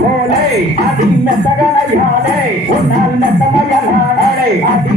போலை அதி மெத்தகன யானை உன்னால் நெத்தமையலானடை அதி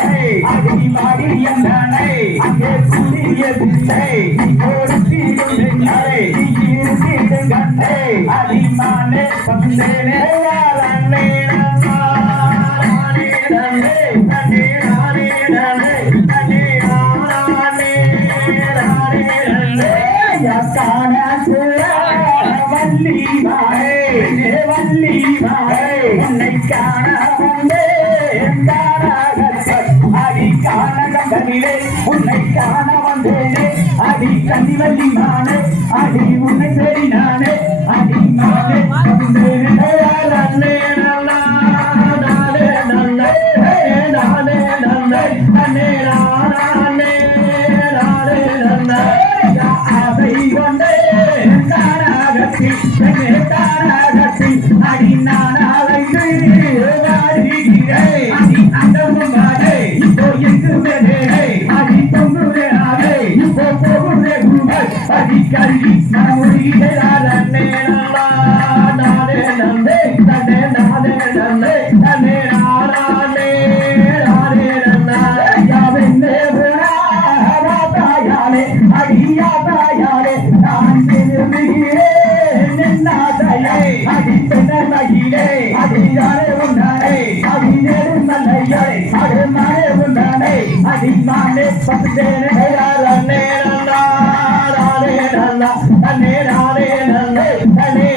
அடி மாடி என்றானே அங்கே புரியதில்லை கண்டே அடிமானே வந்தேனே அண்ணே தன்னே தன்னே நானே நானே தன்னே நானே நானே தன்னே யாசான வள்ளி வாயே வள்ளி வாயே உன்னை காண காண வந்தேனே அடி கண்ணிவல்லி நானே அடி உன்னை சரி நானே. போகுதே கும்பல் அடி கல்வி நம்முடைய நன்னே நல்லா நானே நந்தே நன்னே நானே நன்னே நன்னே நானே நானே நன்னா யாவென்னே போனா அடியா தாயாலே நான் திரும்புகிறேன் நின்னாதையே அடி பெண்ணகிலே அடியாரே உண்டானே அடி நெருமல்லையே அடி மானே உண்டானே அடி மானே பசுதேனே ராதே நல்லே